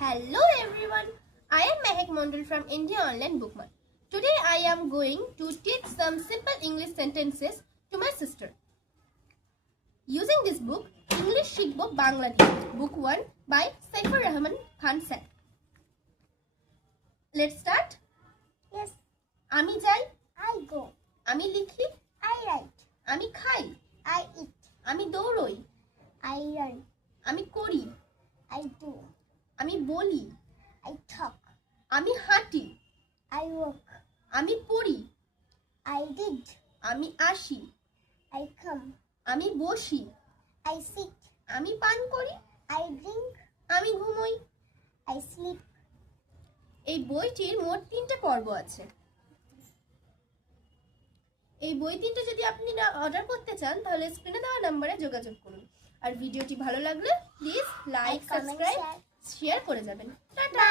Hello everyone, I am Mehak Mondal from India Online Bookmark. Today I am going to teach some simple English sentences to my sister. Using this book, English Shikbo Bangladesh, Book 1 by Saifur Rahman Khan Sir. Let's start. Yes, Ami jai, I go. Ami likhi, I write. Ami khai, I eat. Ami douroi, I run. Ami kori, I do. Ami boli, I talk. Ami hati, I walk. Ami pori, I did. Ami ashi, I come. Ami boshi, I sit. Ami pan kori, I drink. আমি ঘুমোই। I sleep. এই বইটির মোট 3টে পর্ব আছে। এই বই 3টে যদি আপনি অর্ডার করতে চান তাহলে স্ক্রিনে দেওয়া নম্বরে যোগাযোগ করুন। আর ভিডিওটি ভালো লাগলে প্লিজ লাইক, সাবস্ক্রাইব, শেয়ার করে যাবেন। টাটা।